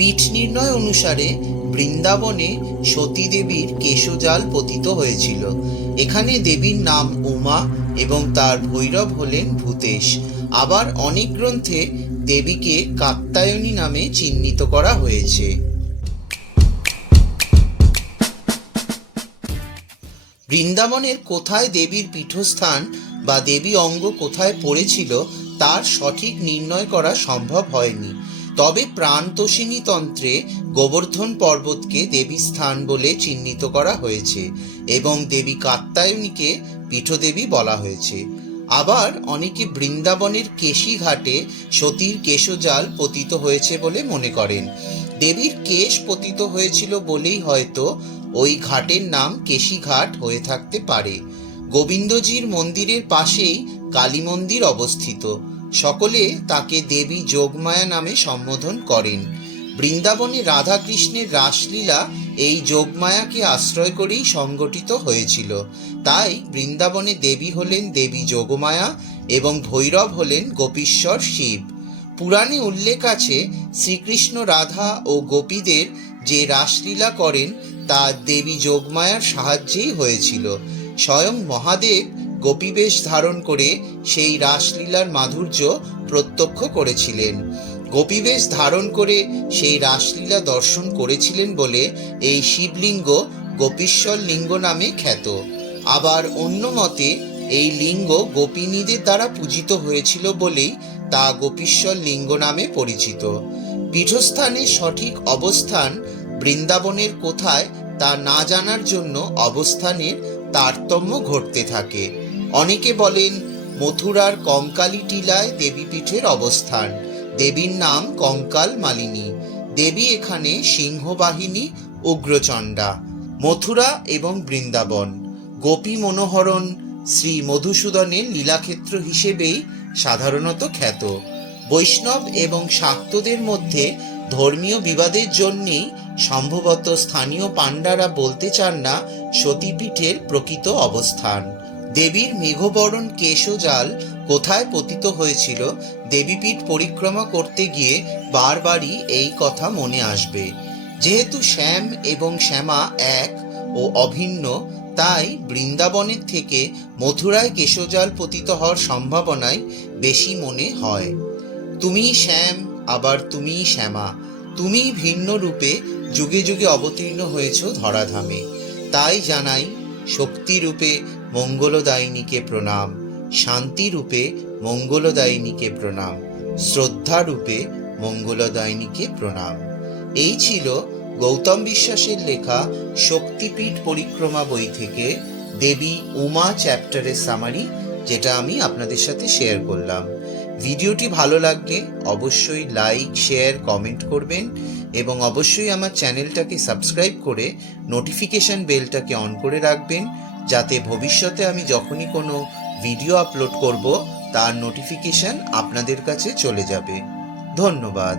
পীঠ নির্ণয় অনুসারে বৃন্দাবনে সতী দেবীর কেশজাল পতিত হয়েছিল। এখানে দেবীর নাম উমা এবং তার ভৈরব হলেন ভূতেশ। আবার অনেক গ্রন্থে দেবীকে কাত্তায়নী নামে চিহ্নিত করা হয়েছে। বৃন্দাবনের কোথায় দেবীর পীঠস্থান বা দেবী অঙ্গ কোথায় পড়েছিল, তার সঠিক নির্ণয় করা সম্ভব হয়নি। তবে প্রাণতোষিনী তন্ত্রে গোবর্ধন পর্বতকে দেবী স্থান বলে চিহ্নিত করা হয়েছে এবং দেবী কাত্তায়নীকে পীঠদেবী বলা হয়েছে। আবার অনেকে বৃন্দাবনের কেশি ঘাটে সতীর কেশজাল পতিত হয়েছে বলে মনে করেন। দেবীর কেশ পতিত হয়েছিল বলেই হয়তো ওই ঘাটের নাম কেশি ঘাট হয়ে থাকতে পারে। গোবিন্দজির মন্দিরের পাশেই কালী মন্দির অবস্থিত। সকলে তাকে দেবী যোগমায়া নামে সম্বোধন করেন। বৃন্দাবনে রাধাকৃষ্ণের রাসলীলা এই যোগমায়াকে আশ্রয় করেই সংগঠিত হয়েছিল। তাই বৃন্দাবনে দেবী হলেন দেবী যোগমায়া এবং ভৈরব হলেন গোপীশ্বর শিব। পুরাণে উল্লেখ আছে, শ্রীকৃষ্ণ রাধা ও গোপীদের যে রাসলীলা করেন, তা দেবী যোগমায়ার সাহায্যেই হয়েছিল। স্বয়ং মহাদেব গোপীবেশ ধারণ করে সেই রাসলীলার মাধুর্য প্রত্যক্ষ করেছিলেন। গোপীবেশ ধারণ করে সেই রাসলীলা দর্শন করেছিলেন বলে এই শিবলিঙ্গ গোপীশ্বর লিঙ্গ নামে খ্যাত। আবার অন্য মতে, এই লিঙ্গ গোপিনীদের দ্বারা পূজিত হয়েছিল বলেই তা গোপীশ্বর লিঙ্গ নামে পরিচিত। পীঠস্থানের সঠিক অবস্থান বৃন্দাবনের কোথায় তা না জানার জন্য অবস্থানের তারতম্য ঘটতে থাকে। অনেকে বলেন মথুরার কঙ্কালী টিলায় দেবীপীঠের অবস্থান। দেবীর নাম কঙ্কাল মালিনী। দেবী এখানে সিংহবাহিনী, উগ্রচণ্ডা, মথুরা এবং বৃন্দাবন। গোপী মনোহরণ শ্রী মধুসূদনের লীলাক্ষেত্র হিসেবেই সাধারণত খ্যাত। বৈষ্ণব এবং শাক্তদের মধ্যে ধর্মীয় বিবাদের জন্যেই সম্ভবত স্থানীয় পাণ্ডারা বলতে চান না সতীপীঠের প্রকৃত অবস্থান। দেবীর মেঘবরণ কেশজাল কোথায় পতিত হয়েছিল দেবীপীঠ পরিক্রমা করতে গিয়ে বারবারই এই কথা মনে আসবে। যেহেতু শ্যাম এবং শ্যামা এক ও অভিন্ন, তাই বৃন্দাবনের থেকে মথুরায় কেশজাল পতিত হওয়ার সম্ভাবনাই বেশি মনে হয়। তুমি শ্যাম, আবার তুমি শ্যামা। তুমি ভিন্ন রূপে যুগে যুগে অবতীর্ণ হয়েছ ধরাধামে। তাই জানাই শক্তি রূপে মঙ্গলদায়িনীকে প্রণাম। শান্তি রূপে মঙ্গলদায়িনীকে প্রণাম। শ্রদ্ধা রূপে মঙ্গলদায়িনীকে প্রণাম। এই ছিল গৌতম বিশ্বাসের লেখা শক্তিপীঠ পরিক্রমা বই থেকে দেবী উমা চ্যাপ্টারের সামারি, যেটা আমি আপনাদের সাথে শেয়ার করলাম। ভিডিওটি ভালো লাগলে অবশ্যই লাইক, শেয়ার, কমেন্ট করবেন এবং অবশ্যই আমার চ্যানেলটাকে সাবস্ক্রাইব করে নোটিফিকেশন বেলটাকে অন করে রাখবেন। যাতে ভবিষ্যতে আমি যখনই কোনো ভিডিও আপলোড করব, তার নোটিফিকেশন আপনাদের কাছে চলে যাবে। ধন্যবাদ।